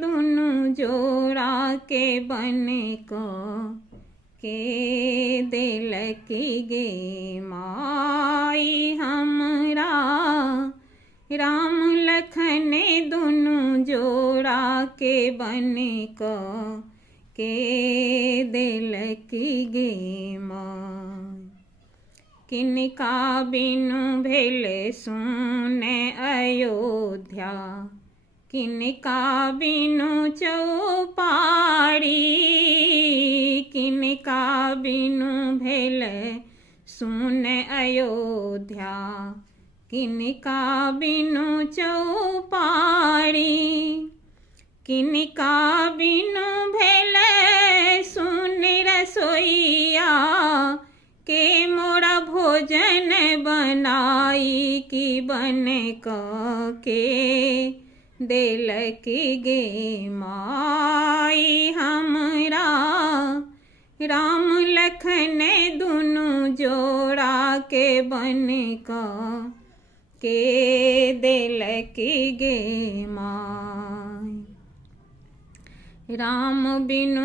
दुनु जोड़ा के बन को के दिल की गे माई हमरा राम लखन दुनु जोड़ा के बन को के दिल की गे माई किनका बिनु भेल सुने अयोध्या किनका बिनु चौपाड़ी किनका बिनु भेल सुन अयोध्या किनका बिनु चौपाड़ी किनका बिनु भेल सुन रसोईया के मोरा भोजन बनाई की बन के दिल की गे माई हमरा राम लखन दुनु जोड़ा के बन के दिल की गे माई राम बिनु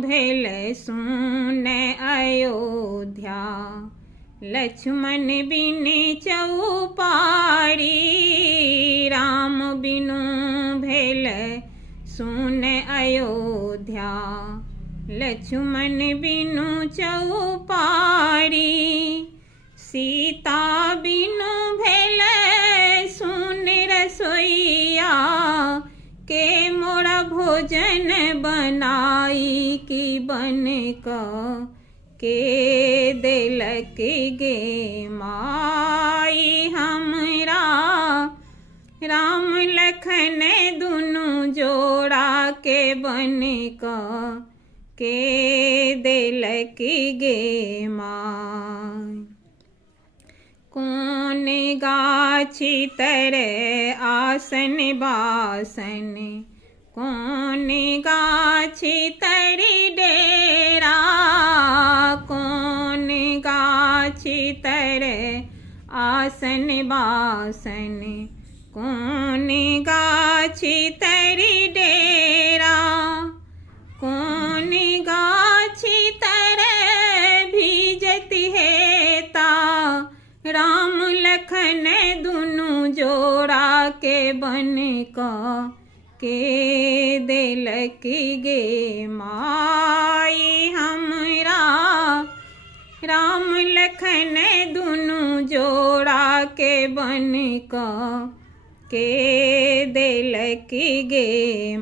भेल सुन अयोध्या लक्ष्मण बिन चौपाड़ी राम बिनु भेल सुन अयोध्या लक्ष्मण बिनु चौपाड़ी सीता बिनु भेल सुन रसोईया के मोरा भोजन बनाई की बन के दिल की गे माई हमरा राम लखन दुनु जोड़ा के बन के दिल की गे माई कौन गाछी तरे आसन बासन कौन गाछी तरी डेरा कौन गाछी तरे आसन बासन कौन गाछी तरी डेरा कौन गाछी तरे भीजती हेता राम लखन दुनु जोड़ा के बन के दिल की गे माई हमरा राम लखन दुनु जोड़ा के बन के दिल की गे